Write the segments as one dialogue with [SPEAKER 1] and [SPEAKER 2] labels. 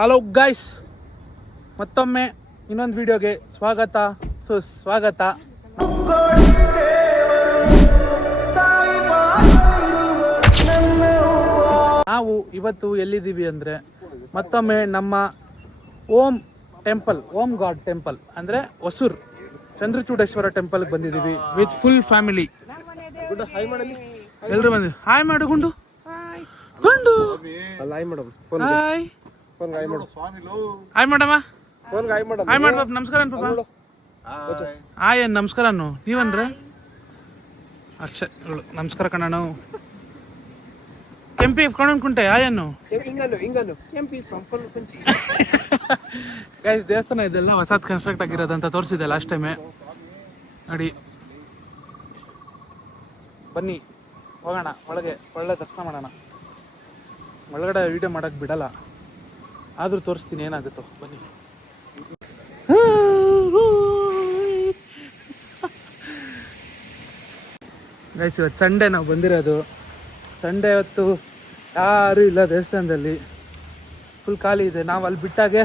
[SPEAKER 1] Hello guys ಮತ್ತೊಮ್ಮೆ ಇನ್ನೊಂದು ವಿಡಿಯೋಗೆ ಸ್ವಾಗತ. ಸುಸ್ವಾಗತ ನಾವು ಇವತ್ತು ಎಲ್ಲಿದ್ದೀವಿ ಅಂದರೆ ಮತ್ತೊಮ್ಮೆ ನಮ್ಮ Om temple Om god temple ಅಂದರೆ ಹೊಸೂರ್, ಚಂದ್ರಚೂಡೇಶ್ವರ ಟೆಂಪಲ್ಗೆ ಬಂದಿದ್ದೀವಿ ವಿತ್ ಫುಲ್ ಫ್ಯಾಮಿಲಿ ಎಲ್ಲರೂ ಬಂದ್ವಿ. ಹಾಯ್ ಮಾಡು ಗುಂಡು. ಗುಂಡು.
[SPEAKER 2] ಲಾಯ್ ಮೇಡಮ್.
[SPEAKER 1] ಹಾಯ್
[SPEAKER 2] ಫೋನ್ ಗಾಯ್ ಮಾಡು
[SPEAKER 1] ಹಾಯ್ ಮಾಡಮ್ಮ ಹಾಯ್ ಮಾಡು ಪಾಪ. ನಮಸ್ಕಾರ ಅನ್ ಪಾಪ. ಹಾಯ್ ಅನ್ ನಮಸ್ಕಾರ ಅನ್ನು. ನೀವನ್ರ ಅಕ್ಷ ನಮಸ್ಕಾರ ನಮಸ್ಕಾರ ನಾವು. ಕೆಂಪಿ
[SPEAKER 2] ಹಿಂಗನ್ನು ಕೆಂಪಿ ಸಂಪಲ್ ಕುಂಚಿ.
[SPEAKER 1] ಗೈಸ್ ದೇವಸ್ಥಾನ ಇದೆಲ್ಲ ಹೊಸದ್ ಕನ್ಸ್ಟ್ರಕ್ಟ್ ಆಗಿರೋದಂತ ತೋರಿಸಿದೆ ಲಾಸ್ಟ್ ಟೈಮೆ ನೋಡಿ. ಬನ್ನಿ. ಹೋಗೋಣ, ಒಳಗೆ ಒಳ್ಳೆ ದರ್ಶನ ಮಾಡೋಣ. ಒಳಗಡೆ ವಿಡಿಯೋ ಮಾಡೋಕೆ ಬಿಡಲ್ಲ. ಆದರೂ ತೋರಿಸ್ತೀನಿ ಏನಾಗುತ್ತೋ. ಬನ್ನಿ. ಗೈಸ್ ಇವತ್ತು ಸಂಡೇ ನಾವು ಬಂದಿರೋದು. ಸಂಡೇ ಇವತ್ತು ಯಾರೂ ಇಲ್ಲ ದೇವಸ್ಥಾನದಲ್ಲಿ. ಫುಲ್ ಖಾಲಿ ಇದೆ. ನಾವು ಅಲ್ಲಿ ಬಿಟ್ಟಾಗೆ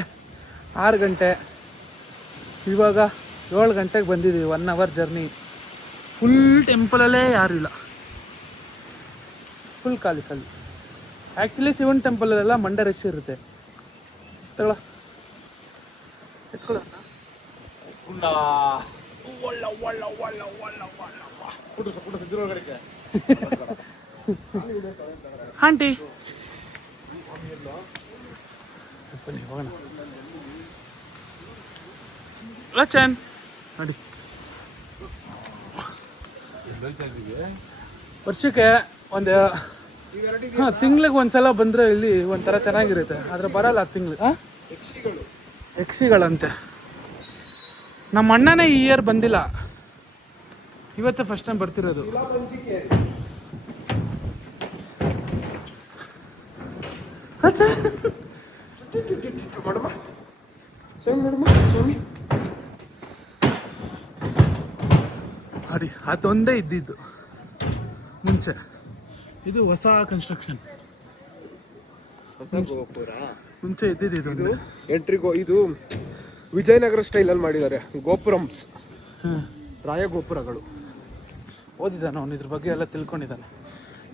[SPEAKER 1] ಆರು ಗಂಟೆ. ಇವಾಗ ಏಳು ಗಂಟೆಗೆ ಬಂದಿದ್ದೀವಿ. ಒನ್ ಅವರ್ ಜರ್ನಿ ಫುಲ್ ಟೆಂಪಲಲ್ಲೇ ಯಾರೂ ಇಲ್ಲ. ಫುಲ್ ಖಾಲಿ ಖಾಲಿ. ಆ್ಯಕ್ಚುಲಿ ಶಿವನ್ ಟೆಂಪಲಲ್ಲೆಲ್ಲ ಮಂಡೆ ರಶ್ ಇರುತ್ತೆ. ಆಂಟಿ. ಬನ್ನಿ ಹೋಗೋಣ ನೋಡಿ ವರ್ಷಕ್ಕೆ ಒಂದು ಹಾಂ, ತಿಂಗ್ಳಿಗೆ ಒಂದ್ಸಲ ಬಂದರೆ ಇಲ್ಲಿ ಒಂಥರ ಚೆನ್ನಾಗಿರುತ್ತೆ. ಆದರೆ ಬರಲ್ಲ ತಿಂಗ್ಳು. ಹಾಂ ಯಕ್ಷಿಗಳಂತೆ. ನಮ್ಮ ಅಣ್ಣನೇ ಈ ಇಯರ್ ಬಂದಿಲ್ಲ. ಇವತ್ತು ಫಸ್ಟ್ ಟೈಮ್ ಬರ್ತಿರೋದು. ಅಡಿ ಅದೊಂದೇ ಇದ್ದಿದ್ದು. ಮುಂಚೆ. ಇದು ಹೊಸ ಕನ್ಸ್ಟ್ರಕ್ಷನ್
[SPEAKER 2] ಹೊಸ ಗೋಪುರ.
[SPEAKER 1] ಮುಂಚೆ ಇದ್ದಿದ್ದು ಎಂಟ್ರಿ
[SPEAKER 2] ಎಂಟ್ರಿಗೋ ಇದು ವಿಜಯನಗರ ಸ್ಟೈಲಲ್ಲಿ ಮಾಡಿದ್ದಾರೆ. ಗೋಪುರಂಸ್
[SPEAKER 1] ಹಾಂ.
[SPEAKER 2] ರಾಯ ಗೋಪುರಗಳು
[SPEAKER 1] ಓದಿದ್ದಾನೆ ಅವನು ಇದ್ರ ಬಗ್ಗೆ ಎಲ್ಲ ತಿಳ್ಕೊಂಡಿದ್ದಾನೆ.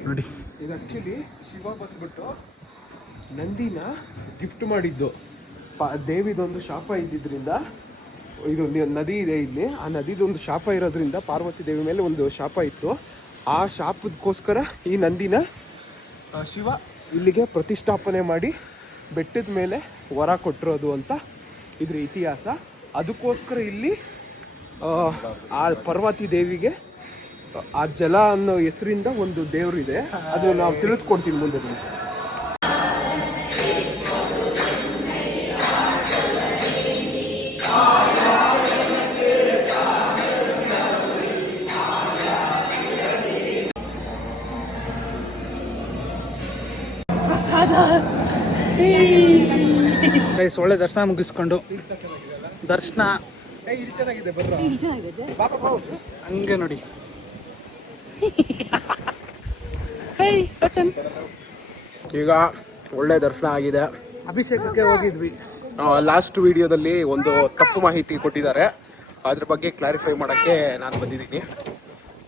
[SPEAKER 1] ನೋಡಿ.
[SPEAKER 2] ಇದು ಆಕ್ಚುಲಿ ಶಿವ ಬಂದ್ಬಿಟ್ಟು ನಂದಿನ ಗಿಫ್ಟ್ ಮಾಡಿದ್ದು. ಪ- ದೇವಿದೊಂದು ಶಾಪ ಇದ್ದಿದ್ದರಿಂದ ಇದು ನದಿ ಇದೆ ಇಲ್ಲಿ. ಆ ನದಿದೊಂದು ಶಾಪ ಇರೋದ್ರಿಂದ ಪಾರ್ವತಿ ದೇವಿ ಮೇಲೆ ಒಂದು ಶಾಪ ಇತ್ತು. ಆ ಶಾಪದಕ್ಕೋಸ್ಕರ ಈ ನಂದಿನ ಶಿವ ಇಲ್ಲಿಗೆ ಪ್ರತಿಷ್ಠಾಪನೆ ಮಾಡಿ ಬೆಟ್ಟದ ಮೇಲೆ ವರ ಕೊಟ್ಟಿರೋದು ಅಂತ ಇದ್ರ ಇತಿಹಾಸ. ಅದಕ್ಕೋಸ್ಕರ ಇಲ್ಲಿ ಆ, ಪರ್ವತಿ ದೇವಿಗೆ ಆ ಜಲ ಅನ್ನೋ ಹೆಸರಿಂದ ಒಂದು ದೇವರು ಇದೆ ಅದು ನಾವು ತಿಳಿಸ್ಕೊಡ್ತೀವಿ ಮುಂದೆ.
[SPEAKER 1] ಗೈಸ್ ಒಳ್ಳೆ ದರ್ಶನ ಮುಗಿಸ್ಕೊಂಡು ದರ್ಶನ ಹಂಗೆ ನೋಡಿ.
[SPEAKER 2] ಈಗ ಒಳ್ಳೆ ದರ್ಶನ ಆಗಿದೆ.
[SPEAKER 1] ಅಭಿಷೇಕಕ್ಕೆ ಹೋಗಿದ್ವಿ.
[SPEAKER 2] ಲಾಸ್ಟ್ ವಿಡಿಯೋದಲ್ಲಿ ಒಂದು ತಪ್ಪು ಮಾಹಿತಿ ಕೊಟ್ಟಿದ್ದಾರೆ. ಅದ್ರ ಬಗ್ಗೆ ಕ್ಲಾರಿಫೈ ಮಾಡಕ್ಕೆ ನಾನು ಬಂದಿದ್ದೀನಿ.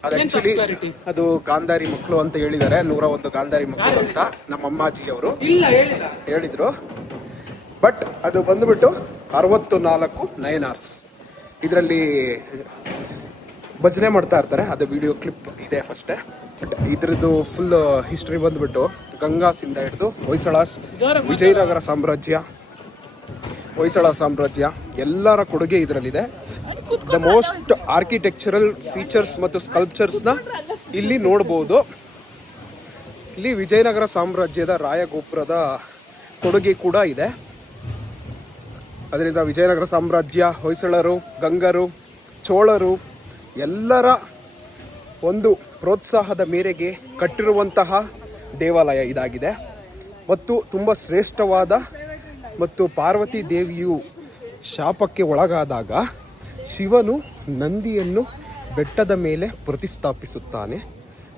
[SPEAKER 2] ಅದು ಆಕ್ಚುಲಿ ಅದು ಗಾಂಧಾರಿ ಮಕ್ಕಳು ಅಂತ ಹೇಳಿದ್ದಾರೆ. ನೂರ ಒಂದು ಗಾಂಧಾರಿ ಮಕ್ಕಳು ಅಂತ. ನಮ್ಮ ಅಮ್ಮಾಜಿ ಅವರು ಹೇಳಿದ್ರು. ಬಟ್ ಅದು ಬಂದ್ಬಿಟ್ಟು ಅರವತ್ತು ನಾಲ್ಕು ನೈನ್ ಅವರ್ಸ್ ಇದರಲ್ಲಿ ಭಜನೆ ಮಾಡ್ತಾ ಇರ್ತಾರೆ. ಅದು ವಿಡಿಯೋ ಕ್ಲಿಪ್ ಇದೆ ಫಸ್ಟೇ ಬಟ್ ಇದ್ರದ್ದು ಫುಲ್ ಹಿಸ್ಟ್ರಿ ಬಂದ್ಬಿಟ್ಟು ಗಂಗಾಸಿಂದ ಹಿಡಿದು ಹೊಯ್ಸಳಾಸ್ ವಿಜಯನಗರ ಸಾಮ್ರಾಜ್ಯ ಹೊಯ್ಸಳ ಸಾಮ್ರಾಜ್ಯ ಎಲ್ಲರ ಕೊಡುಗೆ ಇದರಲ್ಲಿದೆ. ದ ಮೋಸ್ಟ್ ಆರ್ಕಿಟೆಕ್ಚರಲ್ ಫೀಚರ್ಸ್ ಮತ್ತು ಸ್ಕಲ್ಪ್ಚರ್ಸ್ನ ಇಲ್ಲಿ ನೋಡ್ಬೋದು. ಇಲ್ಲಿ ವಿಜಯನಗರ ಸಾಮ್ರಾಜ್ಯದ ರಾಯಗೋಪುರದ ಕೊಡುಗೆ ಕೂಡ ಇದೆ. ಅದರಿಂದ ವಿಜಯನಗರ ಸಾಮ್ರಾಜ್ಯ, ಹೊಯ್ಸಳರು, ಗಂಗರು, ಚೋಳರು ಎಲ್ಲರ ಒಂದು ಪ್ರೋತ್ಸಾಹದ ಮೇರೆಗೆ ಕಟ್ಟಿರುವಂತಹ ದೇವಾಲಯ ಇದಾಗಿದೆ. ಮತ್ತು ತುಂಬ ಶ್ರೇಷ್ಠವಾದ ಮತ್ತು ಪಾರ್ವತಿ ದೇವಿಯು ಶಾಪಕ್ಕೆ ಒಳಗಾದಾಗ ಶಿವನು ನಂದಿಯನ್ನು ಬೆಟ್ಟದ ಮೇಲೆ ಪ್ರತಿಷ್ಠಾಪಿಸುತ್ತಾನೆ.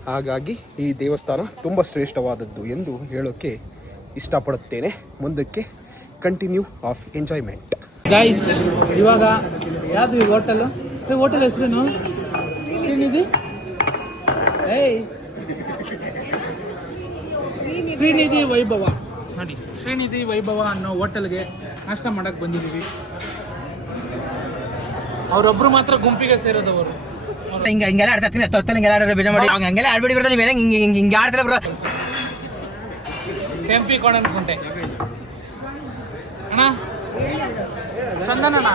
[SPEAKER 2] ಹಾಗಾಗಿ ಈ ದೇವಸ್ಥಾನ ತುಂಬ ಶ್ರೇಷ್ಠವಾದದ್ದು ಎಂದು ಹೇಳೋಕ್ಕೆ ಇಷ್ಟಪಡುತ್ತೇನೆ. ಮುಂದಕ್ಕೆ ಕಂಟಿನ್ಯೂ ಆಫ್ ಎಂಜಾಯ್ಮೆಂಟ್
[SPEAKER 1] ಗೈಸ್ ಇವಾಗ ಯಾವ್ದು ಈ ಹೋಟೆಲು ಹೋಟೆಲ್ ಹೆಸರೇನು? ಶ್ರೀನಿಧಿ? ಏಯ್. ಶ್ರೀನಿಧಿ ವೈಭವ. ನೋಡಿ ಶ್ರೀನಿಧಿ ವೈಭವ ಅನ್ನೋ ಹೋಟೆಲ್ಗೆ ನಾಷ್ಟ ಮಾಡಕ್ಕೆ ಬಂದಿದ್ದೀವಿ. ಅವರೊಬ್ರು ಮಾತ್ರ ಗುಂಪಿಗೆ ಸೇರೋದವರು.
[SPEAKER 3] ಹಿಂಗ ಹಿಂಗೆಲ್ಲ ಆಡ್ತೀನಿ ತೊತ್ತಲ್ ಹಿಂಗೆಲ್ಲ ಆಡಿದ್ರೆ ಬೇಜ ಮಾಡಿ. ಹಂಗೆಲ್ಲ ಆಡ್ಬಿಡಿ ಬಿಡ್ತಾರೆ ನೀವು. ಹಿಂಗೆ ಹಿಂಗೆ ಹಿಂಗೆ ಆಡ್ತಾರೆ ಬ್ರೋ.
[SPEAKER 1] ಕೆಂಪಿ ಕೊಡ ಕುಂಟೆ. ಅಣ್ಣ? ಚಂದನಣ್ಣ?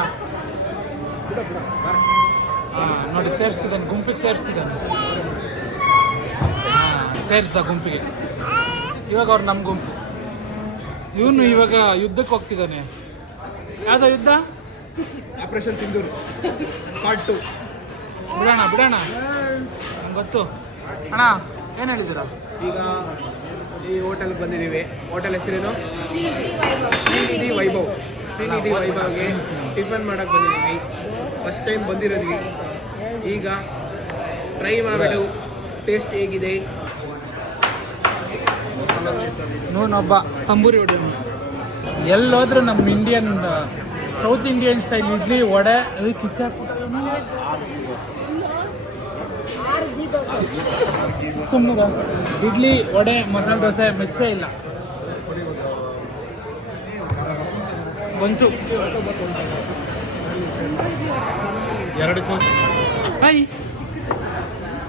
[SPEAKER 1] ಹಾಂ ನೋಡಿ ಸೇರಿಸ್ತಿದ್ದಾನೆ ಗುಂಪಿಗೆ ಸೇರಿಸ್ತಿದ್ದಾನೆ. ಸೇರಿಸ್ದ ಗುಂಪಿಗೆ. ಇವಾಗ ಅವ್ರು ನಮ್ಮ ಗುಂಪು. ಇವನು ಇವಾಗ ಯುದ್ಧಕ್ಕೆ ಹೋಗ್ತಿದ್ದಾನೆ. ಯಾವ್ದು ಯುದ್ಧ?
[SPEAKER 2] ಆಪರೇಷನ್ ಸಿಂಧೂರ್. Part two.
[SPEAKER 1] ಬಿಡೋಣ ಬಿಡೋಣ. ಗೊತ್ತು. ಅಣ್ಣ ಏನು ಹೇಳಿದ್ದೀರಾ?
[SPEAKER 2] ಈಗ ಈ ಹೋಟೆಲ್ಗೆ ಬಂದಿದ್ದೀವಿ. ಹೋಟೆಲ್ ಹೆಸರೇನು? ಶ್ರೀನಿಧಿ ವೈಭವ್. ಶ್ರೀನಿಧಿ ವೈಭವ್ಗೆ ಟಿಫನ್ ಮಾಡಕ್ಕೆ ಬಂದಿದ್ದೀವಿ. ಫಸ್ಟ್ ಟೈಮ್ ಬಂದಿರೋದ್ವಿ. ಈಗ ಟ್ರೈ ಮಾಡಲು ಟೇಸ್ಟ್ ಹೇಗಿದೆ?
[SPEAKER 1] ನೋಡೋಬ್ಬ ತಂಬೂರಿ ಹೊಡೆಯೋನು ಎಲ್ಲೋದ್ರೂ ನಮ್ಮ Indian South Indian style idli vada ಅದು ಸುಮ್ಮನೆ ಇಡ್ಲಿ ವಡೆ ಮಸಾಲೆ ದೋಸೆ ಮಿಸ್ಸೇ ಇಲ್ಲ. ಬಂತು.
[SPEAKER 2] ಎರಡು
[SPEAKER 1] ಹಾಯ್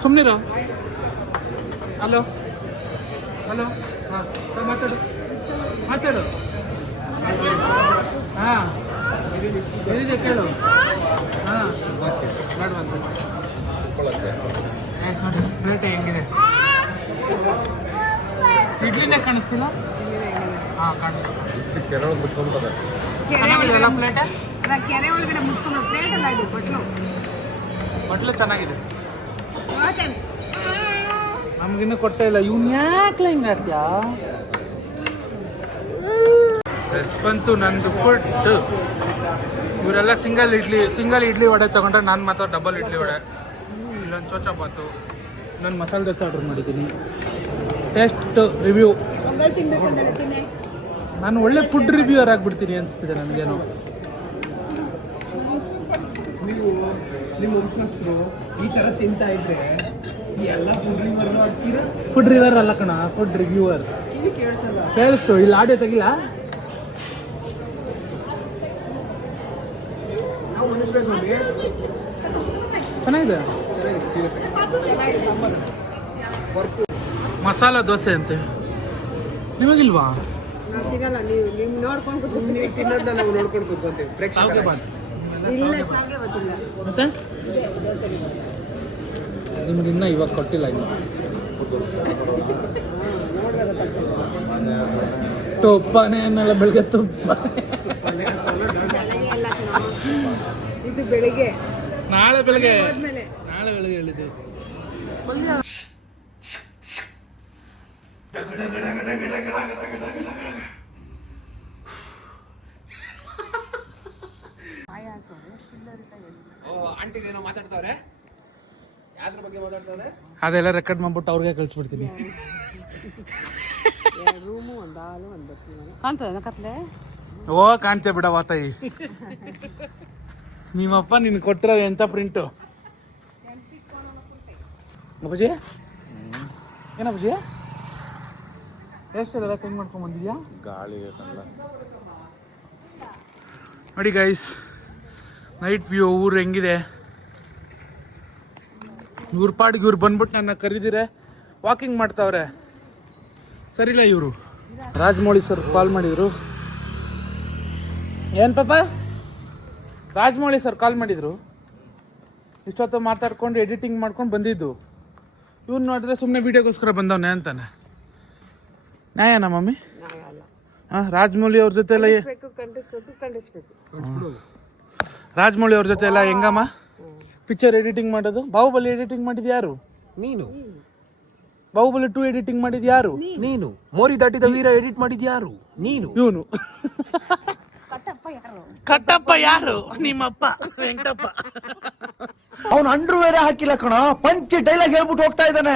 [SPEAKER 1] ಸುಮ್ನಿರ. ಹಲೋ. ಹಲೋ. ಹಾಂ ಮಾತಾಡು. ಮಾತಾಡು. ಹಾಂ. ಎಲ್ಲಿದೆ ಕೇಳು. ಹಾಂ. ಬೇಡ ನೋಡಿ ಪ್ಲೇಟ್ ಹೆಂಗಿದೆ ಇಡ್ಲಿನೇ ಕಾಣಿಸ್ತಿಲ್ಲ ಹಾಂ ಕಾಣಿಸ್ತು. ಪ್ಲೇಟ್
[SPEAKER 4] ಅಲ್ಲ, ಕೆರೆ ಒಳಗಡೆ ಮುಚ್ಕೊಂಡು ಪ್ಲೇಟ್ ಅಲ್ಲ ಇದು ಬಟ್ಲು
[SPEAKER 1] ಬಟ್ಲು ಚೆನ್ನಾಗಿದೆ. ನಮ್ಗಿನ್ನೂ ಕೊಟ್ಟೇ ಇಲ್ಲ. ಇವ್ನು ಯಾಕೆ ಹಿಂಗೆ ಆಡ್ತೀಯಾ? ಬಂತು ನಂದು ಫುಡ್ ಇವರೆಲ್ಲ ಸಿಂಗಲ್ ಇಡ್ಲಿ ಸಿಂಗಲ್ ಇಡ್ಲಿ ವಡೆ ತಗೊಂಡ್ರೆ ನಾನು ಮಾತ್ರ ಡಬಲ್ ಇಡ್ಲಿ ವಡೆ. ಇಲ್ಲೊಂದು ಚೋಚ ಬಂತು. ನಾನು ಮಸಾಲೆ ದೋಸೆ ಆರ್ಡ್ರ್ ಮಾಡಿದ್ದೀನಿ. ಟೇಸ್ಟ್ ರಿವ್ಯೂ ನಾನು ಒಳ್ಳೆ ಫುಡ್ ರಿವ್ಯೂವರ್ ಆಗಿಬಿಡ್ತೀನಿ ಅನಿಸ್ತಿದೆ ನನಗೇನು.
[SPEAKER 2] ನೀವು ನಿಮ್ಮ ವಂಶಸ್ಥರು ಈ ಥರ ತಿಂತಾ ಇದ್ರೆ ಎಲ್ಲ ಫುಡ್ ರಿವರ್ನು ಹಾಕ್ತೀರಾ
[SPEAKER 1] ಫುಡ್ ರಿವ್ಯೂವರ್ ಅಲ್ಲ ಕಣ ಫುಡ್ ರಿವ್ಯೂವರ್
[SPEAKER 2] ಕೇಳಿಸಲ್ಲ
[SPEAKER 1] ಕೇಳಿಸ್ತು ಇಲ್ಲಿ ಆಡಿಯೋ ತೆಗಿಲ್ಲ ಚೆನ್ನಾಗಿದೆ. ಮಸಾಲ ದೋಸೆ ಅಂತೆ. ನಿಮಗಿಲ್ವಾ?
[SPEAKER 4] ನಾವು ತಿನ್ನಲ್ಲ ನೀವು ನಿಮ್ ನೋಡ್ಕೊಂಡು
[SPEAKER 2] ತಿನ್ನೋದನ್ನ ನಾವು ನೋಡ್ಕೊಂಡು ಕೂತ್ಕೊಂತೀವಿ
[SPEAKER 1] ಸಾವಿಗೆ
[SPEAKER 2] ಪ್ರೇಕ್ಷಕರ
[SPEAKER 1] ಬಾತ್
[SPEAKER 4] ಇಲ್ಲ ಸಾಂಗೆ ಗೊತ್ತಿಲ್ಲ
[SPEAKER 1] ಮತ್ತೆ
[SPEAKER 4] ಇದೆ ದೇವಸ್ಥಾನ
[SPEAKER 1] ನಿಮ್ಗೆ ಇನ್ನೂ ಇವಾಗ ಕೊಟ್ಟಿಲ್ಲ ಇನ್ನು
[SPEAKER 4] ಗೊತ್ತಾಗ್ತದೆ
[SPEAKER 1] ತುಪ್ಪನೇ ಅನ್ನಲ್ಲ ಬೆಳಗ್ಗೆ ತುಪ್ಪ
[SPEAKER 4] ಬೆಳಗ್ಗೆ ಅಲ್ಲ ಕಣೋ. ಇದು ಬೆಳಿಗ್ಗೆ
[SPEAKER 1] ನಾಳೆ ಬೆಳಗ್ಗೆ
[SPEAKER 4] ಹೋದ್ಮೇಲೆ
[SPEAKER 1] ನಾಳೆ ಬೆಳಗ್ಗೆ ಹೇಳಿದೆ
[SPEAKER 2] ಆಂಟಿ ಏನೋ ಮಾತಾಡ್ತಾವ್ರೆ? ಯಾವ್ದ್ರ ಬಗ್ಗೆ ಮಾತಾಡ್ತಾವ್ರೆ?
[SPEAKER 1] ಅದೆಲ್ಲ ರೆಕಾರ್ಡ್ ಮಾಡ್ಬಿಟ್ಟು ಅವ್ರಿಗೆ ಕಳಿಸ್ಬಿಡ್ತೀನಿ.
[SPEAKER 4] ರೂಮು ಒಂದು ಹಾಲು ಒಂದು ಕಾಣ್ತದೆ ಕತ್ಲೆ?
[SPEAKER 1] ಓ ಕಾಣ್ತೆ ಬಿಡ ವಾತಾಯಿ ನಿಮ್ಮಪ್ಪ ನಿನ್ ಕೊಟ್ಟಿರೋದು ಎಂತ ಪ್ರಿಂಟು ಅಪ್ಪಾಜಿ? ಏನಪ್ಪಾಜಿ ಎಷ್ಟೆಲ್ಲ ಚೇಂಜ್ ಮಾಡ್ಕೊಂಡ್ ಬಂದಿದ್ಯಾ? ನೋಡಿ ಗೈಸ್ ನೈಟ್ ವ್ಯೂ ಊರು ಹೆಂಗಿದೆ? ಇವ್ರ ಪಾಡಿಗೆ ಇವ್ರು ಬಂದ್ಬಿಟ್ಟು ನನ್ನ ಕರೀದಿರೆ ವಾಕಿಂಗ್ ಮಾಡ್ತಾವ್ರೆ. ಸರಿಲ್ಲ ಇವರು? ರಾಜಮೌಳಿ ಸರ್ ಕಾಲ್ ಮಾಡಿದ್ರು. ಏನ್ ಪಾಪ? ರಾಜಮೌಳಿ ಸರ್ ಕಾಲ್ ಮಾಡಿದ್ರು. ಇಷ್ಟೊತ್ತು ಮಾತಾಡ್ಕೊಂಡು ಎಡಿಟಿಂಗ್ ಮಾಡ್ಕೊಂಡು ಬಂದಿದ್ದು. ಇವ್ನು ನೋಡಿದ್ರೆ ಸುಮ್ಮನೆ ವಿಡಿಯೋಗೋಸ್ಕರ ಬಂದವನೆ ಅಂತಾನೆ. ನ್ಯಾಯನಾ ಮಮ್ಮಿ? ಹಾಂ ರಾಜಮೌಳಿ ಅವ್ರ ಜೊತೆ ಎಲ್ಲ ರಾಜಮೌಳಿ ಅವ್ರ ಜೊತೆ ಎಲ್ಲ ಹೆಂಗಮ್ಮ? ಪಿಕ್ಚರ್ ಎಡಿಟಿಂಗ್ ಮಾಡೋದು? ಬಾಹುಬಲಿ ಎಡಿಟಿಂಗ್ ಮಾಡಿದ ಯಾರು?
[SPEAKER 2] ನೀನು.
[SPEAKER 1] ಬಾಹುಬಲಿ ಟು ಎಡಿಟಿಂಗ್ ಮಾಡಿದ ಯಾರು?
[SPEAKER 2] ನೀನು. ಮೋರಿ ದಾಟಿದ ವೀರ ಎಡಿಟ್ ಮಾಡಿದ ಯಾರು? ನೀನು.
[SPEAKER 1] ಇವನು. ಕಟ್ಟಪ್ಪ ಯಾರು? ನಿಮ್ಮಪ್ಪ ವೆಂಕಟಪ್ಪ.
[SPEAKER 5] ಅವನು ಅಂಡ್ರು ಬೇರೆ ಹಾಕಿಲ್ಲ ಕಣ. ಪಂಚ್ ಡೈಲಾಗ್ ಹೇಳ್ಬಿಟ್ಟು ಹೋಗ್ತಾ ಇದ್ದಾನೆ.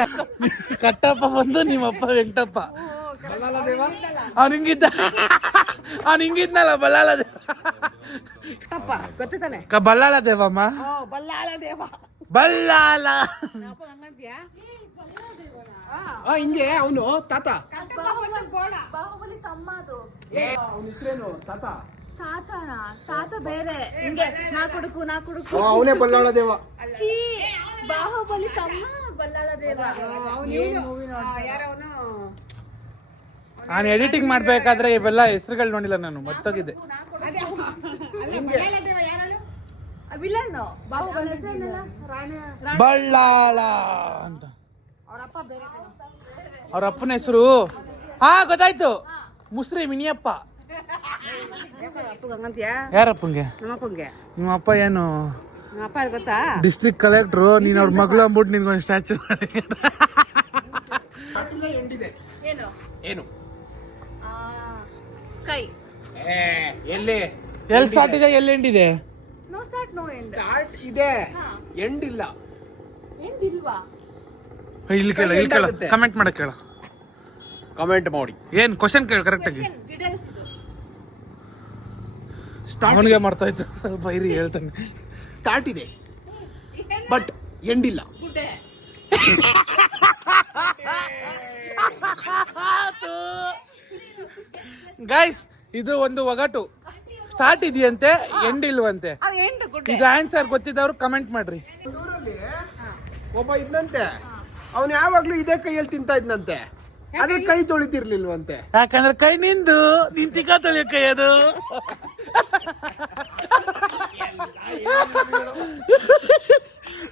[SPEAKER 1] ಕಟ್ಟಪ್ಪ ಬಂದು ನಿಮ್ಮಪ್ಪ ವೆಂಕಟಪ್ಪ. ಅವ್ನು ಹಿಂಗಿದ್ದ ಅವ್ನು ಹಿಂಗಿದ್ನಲ್ಲ ಬಲ್ಲಾಳ
[SPEAKER 4] ಅಪ್ಪ ಗೊತ್ತಾನೆ
[SPEAKER 1] ಕ ಬಲ್ಲಾಳ ದೇವಮ್ಮ?
[SPEAKER 4] ಓ ಬಲ್ಲಾಳ ದೇವ.
[SPEAKER 1] ಬಲ್ಲಾಳ
[SPEAKER 2] ಆ ಹಿಂಗೆ ಅವನು ತಾತ.
[SPEAKER 6] ಬಾಹುಬಲಿ ತಮ್ಮ ಅದು.
[SPEAKER 2] ಅವನ ಹೆಸರೇನು? ತಾತ?
[SPEAKER 6] ತಾತನ? ತಾತ ಬೇರೆ. ಹಿಂಗೆ ನಾ ಕುಡುಕು ನಾ ಕುಡುಕು.
[SPEAKER 2] ಅವನೇ ಬಲ್ಲಾಳ ದೇವ.
[SPEAKER 6] ಛೀ, ಬಾಹುಬಲಿ ತಮ್ಮ ಬಲ್ಲಾಳ ದೇವ.
[SPEAKER 1] ನಾನು ಎಡಿಟಿಂಗ್ ಮಾಡ್ಬೇಕಾದ್ರೆ ಇವೆಲ್ಲ ಹೆಸರುಗಳು ನೋಡಿಲ್ಲ ನಾನು ಮರ್ತೋಗಿದ್ದೆ
[SPEAKER 6] ವಿಲನ್?
[SPEAKER 1] ಬಳ್ಳಾಳ ಅಂತ. ಅವ್ರ ಅಪ್ಪನ ಹೆಸರು? ಹಾ ಗೊತ್ತಾಯ್ತು. ಮುಸ್ರಿ ಮಿನಿಯಪ್ಪ. ಯಾರಪ್ಪಂಗೆ? ನಿಮ್ಮ ಅಪ್ಪ ಏನು?
[SPEAKER 4] ನಮ್ಮ ಅಪ್ಪ ಯಾರ್ ಗೊತ್ತಾ?
[SPEAKER 1] ಡಿಸ್ಟ್ರಿಕ್ಟ್ ಕಲೆಕ್ಟ್ರು ನೀನ್ ಅವ್ರ ಮಗಳು ಅಂದ್ಬಿಟ್ಟು ನಿನ್ಗೊಂದು ಸ್ಟ್ಯಾಚು
[SPEAKER 6] ಏನು?
[SPEAKER 2] ಏನು?
[SPEAKER 6] ಆ, ಕೈ.
[SPEAKER 2] ಎಲ್ಲಿ?
[SPEAKER 1] ಎಲ್ಲಿ ಸ್ಟಾರ್ಟ್ ಇದೆ ಎಲ್ಲಿ ಎಂಡಿದೆ
[SPEAKER 6] no start no end
[SPEAKER 2] start ಇದೆ.
[SPEAKER 6] ಹಾ.
[SPEAKER 2] ಎಂಡ್ ಇಲ್ಲ.
[SPEAKER 6] ಎಂಡ್ ಇಲ್ವಾ?
[SPEAKER 1] ಇಲ್ಲಿ ಕೇಳ ಇಲ್ಲಿ ಕೇಳ. ಕಮೆಂಟ್ ಮಾಡಕ್ಕೆ ಕೇಳ.
[SPEAKER 2] ಕಮೆಂಟ್ ಮಾಡಿ.
[SPEAKER 1] ಏನ್ ಕ್ವಶನ್ ಕೇಳ ಕರೆಕ್ಟ್ ಆಗಿ.
[SPEAKER 6] ಡಿಟೇಲ್ಸ್ ಇದು
[SPEAKER 1] ಅವನಿಗೆ ಮಾಡ್ತಾ ಇತ್ತು ಸ್ವಲ್ಪ ಇರಿ ಹೇಳ್ತಾನೆ.
[SPEAKER 2] ಸ್ಟಾರ್ಟ್ ಇದೆ. ಬಟ್ ಎಂಡ್ ಇಲ್ಲ.
[SPEAKER 1] ಗೈಸ್ ಇದು ಒಂದು ಒಗಟು. ಸ್ಟಾರ್ಟ್ ಇದೆಯಂತೆ ಎಂಡ್ ಇಲ್ವಂತೆ. ಇದು ಆನ್ಸರ್ ಗೊತ್ತಿದ್ದವ್ರು ಕಮೆಂಟ್ ಮಾಡ್ರಿ.
[SPEAKER 2] ಊರಲ್ಲಿ ಒಬ್ಬ ಇದ್ನಂತೆ. ಅವನು ಯಾವಾಗ್ಲೂ ಇದೇ ಕೈಯಲ್ಲಿ ತಿಂತಾ ಇದ್ನಂತೆ. ಅದ್ರ ಕೈ ತೊಳಿತಿರ್ಲಿಲ್ವಂತೆ.
[SPEAKER 1] ಯಾಕಂದ್ರೆ ಕೈ ನಿಂದು ನಿಂತಿಕ ತೊಳಿಯ ತೊಳಿಯೋ ಕೈ ಅದು.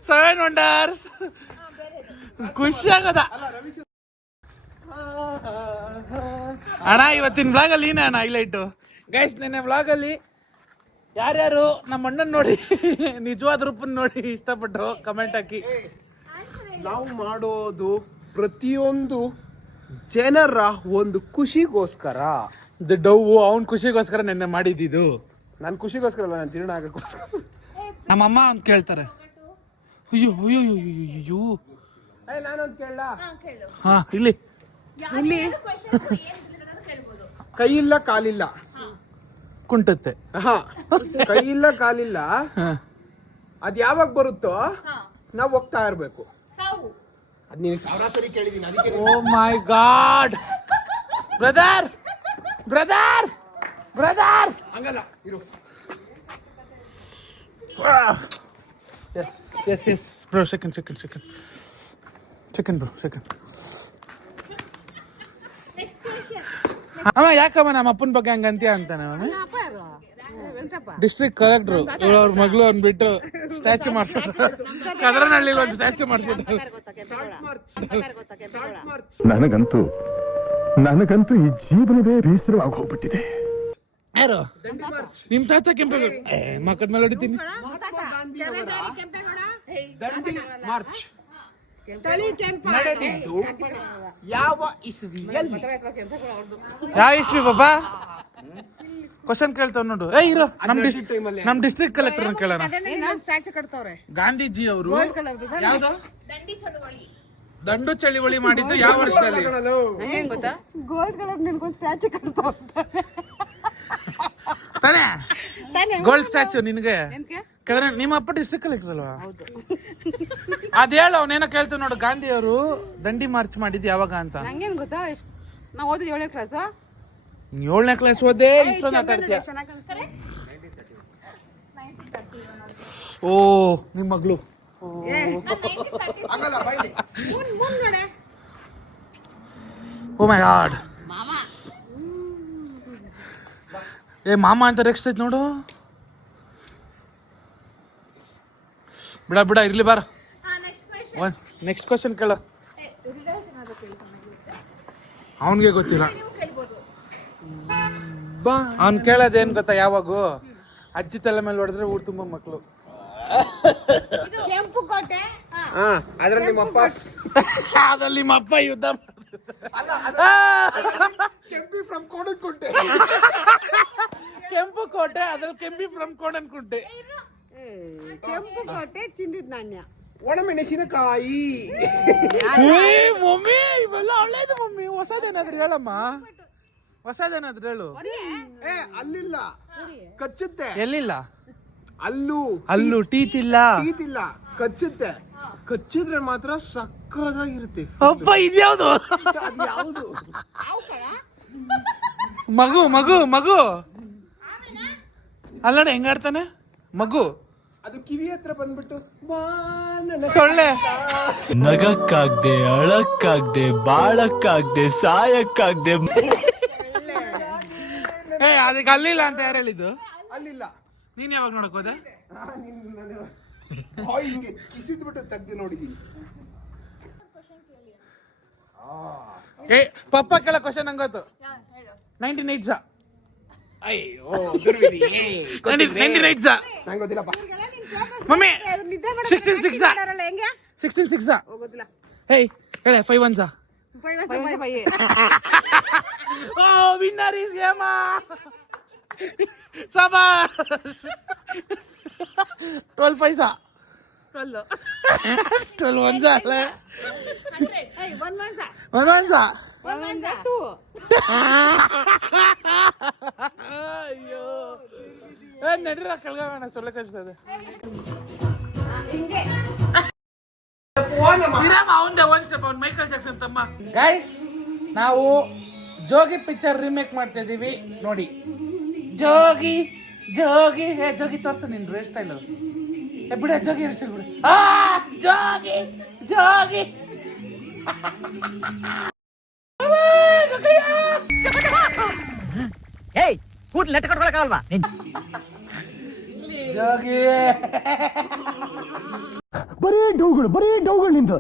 [SPEAKER 1] ಸೆವೆನ್ ವಂಡರ್ಸ್ ಖುಷಿ ಆಗದ. ಅಣ್ಣ ಇವತ್ತಿನ ಬ್ಲಾಗಲ್ಲಿ ಅಣ್ಣ ಹೈಲೈಟ್ ಗೈಸ್ ನಿನ್ನೆ ವ್ಲಾಗ್ ಅಲ್ಲಿ ಯಾರ್ಯಾರು ನಮ್ಮ ಅಣ್ಣನ ನೋಡಿ ನಿಜವಾದ ರೂಪನ್ ನೋಡಿ ಇಷ್ಟಪಟ್ರು ಕಮೆಂಟ್ ಹಾಕಿ.
[SPEAKER 2] ನಾವು ಮಾಡೋದು ಪ್ರತಿಯೊಂದು ಜನರ ಒಂದು ಖುಷಿಗೋಸ್ಕರ.
[SPEAKER 1] ದ ಡವ್ ಅವ್ನ್ ಖುಷಿಗೋಸ್ಕರ ನಿನ್ನೆ ಮಾಡಿದ್ದು
[SPEAKER 2] ನನ್ನ ಖುಷಿಗೋಸ್ಕರ ಅಲ್ಲ ನಾನು ಜೀರ್ಣ ಆಗಕ್ಕೋಸ್ಕರ.
[SPEAKER 1] ನಮ್ಮಮ್ಮ ಅಂತ ಕೇಳ್ತಾರೆ. ಅಯ್ಯೋ ಅಯ್ಯೋ ಅಯ್ಯೋ ಅಯ್ಯೋ,
[SPEAKER 2] ನಾನೊಂದು ಕೇಳ
[SPEAKER 6] ಕೇಳು.
[SPEAKER 1] ಹಾ ಇಲ್ಲಿ.
[SPEAKER 4] ಇಲ್ಲಿ
[SPEAKER 6] ಕೈಯಿಲ್ಲ
[SPEAKER 2] ಕೈ ಇಲ್ಲ ಕಾಲಿಲ್ಲ.
[SPEAKER 1] ಕುಂಟುತ್ತೆ.
[SPEAKER 2] ಕೈಯಿಲ್ಲ ಕೈ ಇಲ್ಲ ಕಾಲಿಲ್ಲ.
[SPEAKER 1] ಹಾ.
[SPEAKER 2] ಅದ್ ಯಾವಾಗ ಬರುತ್ತೋ ನಾವು ಹೋಗ್ತಾ ಇರ್ಬೇಕು.
[SPEAKER 6] ಸಾವು.
[SPEAKER 2] ಅದ್ ನೀನು ಸಾವಿರ ಸರಿ ಕೇಳಿದೀನಿ
[SPEAKER 1] ಓ my god. Brother brother brother.
[SPEAKER 2] ಹಂಗಲ್ಲ ಇರು.
[SPEAKER 1] Yes yes yes bro second second second second bro second ಅಮ್ಮ ಯಾಕಮ್ಮ ನಮ್ಮ ಅಪ್ಪನ ಬಗ್ಗೆ ಹಂಗಂತೀಯ ಅಂತಾನೆ ಅವನು? ಡಿಸ್ಟ್ರಿಕ್ಟ್ ಕಲೆಕ್ಟ್ರು ಅವ್ರ ಮಗಳು ಅಂದ್ಬಿಟ್ಟು ಸ್ಟ್ಯಾಚು ಮಾಡ್ಸ್ಬಿಟ್ರು ಕದ್ರನಹಳ್ಳಿ ಒಂದು ಸ್ಟ್ಯಾಚು ಮಾಡಿಸ್ಬಿಟ್ರು
[SPEAKER 7] ನನಗಂತೂ ನನಗಂತೂ ಈ ಜೀವನವೇ ಬೇಸರವಾಗಿ ಹೋಗ್ಬಿಟ್ಟಿದೆ
[SPEAKER 1] ಯಾರು? ನಿಮ್ ತಾತ ಕೆಂಪೇಗೌಡ. ಮಕ್ಕಳ ಮಕ್ಕದ ಮೇಲೆ ಹೊಡಿತೀನಿ.
[SPEAKER 2] ಮಾರ್ಚ್. ನಡೆದಿದ್ದು ಯಾವ ಇಸ್ವಿಯಲ್ಲಿ
[SPEAKER 1] ಯಾವ ಇಸ್ವಿ ಬಾಬಾ? ಕ್ವಶನ್ ಕೇಳ್ತಾವ್ ನೋಡು. ಏ ಇರೋ. ನಮ್ ಡಿಸ್ಟ್ರಿಕ್ಟ್ ನಮ್ ಡಿಸ್ಟ್ರಿಕ್ಟ್ ಕಲೆಕ್ಟರ್ ಕೇಳೋಣ.
[SPEAKER 4] ಸ್ಟ್ಯಾಚು ಕಟ್ತವ್ರೆ.
[SPEAKER 1] ಗಾಂಧೀಜಿ ಅವರು ಯಾವ್ದು?
[SPEAKER 6] ದಂಡಿ ಚಳುವಳಿ.
[SPEAKER 1] ದಂಡು ಚಳಿವಳಿ ಮಾಡಿದ್ದು ಯಾವ ವರ್ಷದಲ್ಲಿ?
[SPEAKER 4] ಗೋಲ್ಡ್ ಕಲರ್ ನಿನ್ಗೊಂದು ಸ್ಟ್ಯಾಚು ಕಟ್ತಾವ
[SPEAKER 1] ತಾನೇ. ಗೋಲ್ಡ್ ಸ್ಟ್ಯಾಚು ನಿನ್ಗೆ? ನಿಮ್ಮ ಅಪ್ಪ ಡಿಸ್ಟ್ರಿಕ್ಟ್ ಕಲೆಕ್ಟರ್ ಅಲ್ವಾ? ಅದ್ ಹೇಳು ಅವನೇನೋ ಕೇಳ್ತಾವ ನೋಡು. ಗಾಂಧಿ ಅವರು ದಂಡಿ ಮಾರ್ಚ್ ಮಾಡಿದ್ದು ಯಾವಾಗ ಅಂತ.
[SPEAKER 4] ನಂಗೇನ್ ಗೊತ್ತಾ? ನಾವ್ ಓದಿದ್ ಏಳನೇ ಕ್ಲಾಸ್
[SPEAKER 1] ಏಳನೇ ಕ್ಲಾಸ್ ಓದೇ ಇಷ್ಟೊಂದು ಓ ನಿಮ್ ಮಗಳು. ಓ. ಮೈ ಗಾಡ್ ಏ ಮಾಮ ಅಂತ ರೆಕ್ಸ್ತೈತ್ ನೋಡು. ಬಿಡ ಬಿಡ ಇರ್ಲಿ ಬಾರ.
[SPEAKER 6] ನೆಕ್ಸ್ಟ್ ಕ್ವೆಶ್ಚನ್
[SPEAKER 1] ಒಂದ್ ನೆಕ್ಸ್ಟ್ ಕ್ವಶನ್ ಕೇಳು ಅವನಿಗೆ ಗೊತ್ತಿಲ್ಲ. ಅವ್ನು ಕೇಳೋದೇನ್ ಗೊತ್ತಾ ಯಾವಾಗ? ಅಜ್ಜಿ ತಲೆ ಮೇಲೆ ಹೊಡೆದ್ರೆ ಊರು ತುಂಬಾ ಮಕ್ಕಳು
[SPEAKER 6] ಕೆಂಪು ಕೋಟೆ? ಹಾ.
[SPEAKER 2] ಹಾ ಅದ್ರಲ್ಲಿ ನಿಮ್ಮಪ್ಪ
[SPEAKER 1] ಅದ್ರಲ್ಲಿ ನಿಮ್ಮ ಅಪ್ಪ ಯುದ್ಧ
[SPEAKER 2] ಕೆಂಪಿ ಫ್ರಮ್ ಕೋಣಕೊಂಡೆ
[SPEAKER 1] ಕೆಂಪು ಕೋಟೆ ಅದ್ರಲ್ಲಿ ಕೆಂಪಿ ಫ್ರಮ್ ಕೋಣನ್ಕುಂಟೆ
[SPEAKER 4] ಕೆಂಪು ಕೋಟೆ ಚಿಂದಿದ್ ನಾಣ್ಯ.
[SPEAKER 2] ಒಣಮೆಣಸಿನಕಾಯಿ
[SPEAKER 1] ಮಮ್ಮಿ ಇವೆಲ್ಲ ಒಳ್ಳೇದು ಮಮ್ಮಿ. ಹೊಸದೇನಾದ್ರು ಹೇಳಮ್ಮ. ಹೊಸದೇನಾದ್ರು ಹೇಳು.
[SPEAKER 2] ಏ ಅಲ್ಲಿಲ್ಲ. ಕಚ್ಚುತ್ತೆ.
[SPEAKER 1] ಎಲ್ಲಿಲ್ಲ?
[SPEAKER 2] ಅಲ್ಲೂ.
[SPEAKER 1] ಅಲ್ಲೂ ಟೀತ್ ಇಲ್ಲ
[SPEAKER 2] ಟೀತಿಲ್ಲ. ಕಚ್ಚುತ್ತೆ. ಕಚ್ಚಿದ್ರೆ ಮಾತ್ರ ಸಕ್ಕದಾಗಿರುತ್ತೆ
[SPEAKER 1] ಅಪ್ಪ ಇದ್ಯಾವುದು?
[SPEAKER 2] ಯಾವುದು
[SPEAKER 1] ಮಗು ಮಗು ಮಗು. ಅಲ್ಲಡ ಹೆಂಗಾಡ್ತಾನೆ? ಮಗು.
[SPEAKER 2] ಅದು ಕಿವಿ ಹತ್ರ ಬಂದ್ಬಿಟ್ಟು
[SPEAKER 1] ಸೊಳ್ಳೆ.
[SPEAKER 8] ನಗಕ್ಕಾಗ್ದೆ ಅಳಕ್ಕಾಗ್ದೆ ಬಾಳಕ್ಕಾಗ್ದೆ ಸಾಯಕ್ಕಾಗ್ದೆ.
[SPEAKER 1] ಏ ಅದಕ್ಕೆ ಅಲ್ಲಿಲ್ಲ ಅಂತ ಯಾರು ಹೇಳಿದ್ದು?
[SPEAKER 2] ಅಲ್ಲಿಲ್ಲ.
[SPEAKER 1] ನೀನ್ ಯಾವಾಗ ನೋಡಕ್ ಹೋದೆ?
[SPEAKER 2] ಆ, ನಿನ್ ನಾನು ಆ, ಹಿಂಗೆ ಕಿಸಿದ್ಬಿಟ್ಟು ತೆಗ್ದು ನೋಡಿದೀನಿ
[SPEAKER 1] ಏ ಪಪ್ಪ ಕೇಳ ಕ್ವಶನ್ ನಂಗೊತ್ತು ನೈನ್ಟೀನ್ ಏಟ್ಸ
[SPEAKER 2] ಅಯ್ಯೋ ದುರ್ವಿಧಿ
[SPEAKER 1] ನೈನ್ಟೀನ್ ಏಟ್ಸ
[SPEAKER 2] ನಂಗೆ ಗೊತ್ತಿಲ್ಲಪ್ಪ
[SPEAKER 1] ಮಮ್ಮಿ
[SPEAKER 4] ನಿದ್ದೆ ಮಾಡಿ
[SPEAKER 1] ಸಿಕ್ಸ್ಟೀನ್ ಸಿಕ್ಸ್
[SPEAKER 4] ಮಾಡಾರಲ್ಲ ಹೆಂಗೆ
[SPEAKER 1] ಸಿಕ್ಸ್ಟೀನ್ ಸಿಕ್ಸ್
[SPEAKER 4] ಹೋಗೋದಿಲ್ಲ
[SPEAKER 1] ಹೇಯ್ ಹೇಳೆ five ones oh winner is ಯಮಾ Saba twelve paisa twelve once ಅಲ್ಲ
[SPEAKER 4] ಒಂದ್ ಮಾಸ
[SPEAKER 1] ಒನ್ ಒನ್ಸ
[SPEAKER 4] ಒಂದ್ ಮಾಸ ಟೂ
[SPEAKER 1] ಅಯ್ಯೋ. ಏ ನಡೀರ ಕೆಳಗೋಣ ಸೊಳ್ಳೆ ಒನ್ ಸ್ಟೆಪ್ ಅವ್ನು ಮೈಕಲ್ ಜಾಕ್ಸನ್ ತಮ್ಮ. ಗೈಸ್ ನಾವು ಜೋಗಿ ಪಿಕ್ಚರ್ ರಿಮೇಕ್ ಮಾಡ್ತಾ ಇದೀವಿ ನೋಡಿ. ಜೋಗಿ ಜೋಗಿ ಹೇ ಜೋಗಿ ತೋರ್ಸು ನಿನ್ ಡ್ರೆಸ್ ಸ್ಟೈಲ್ ಏ ಬಿಡ ಜೋಗಿ ಬಿಡು. ಆ ಜೋಗಿ ಜೋಗಿ.
[SPEAKER 3] ಏಯ್ ಕೂತ್ ನೆಟ್ ಕಟ್ಕೊಳಕ್ಕಾಗಲ್ವಾ
[SPEAKER 1] ಜೋಗಿ.
[SPEAKER 7] ಬರೀ ಡೌಗಳು ಬರೀ ಡೌಗಳು ನಿಂದು.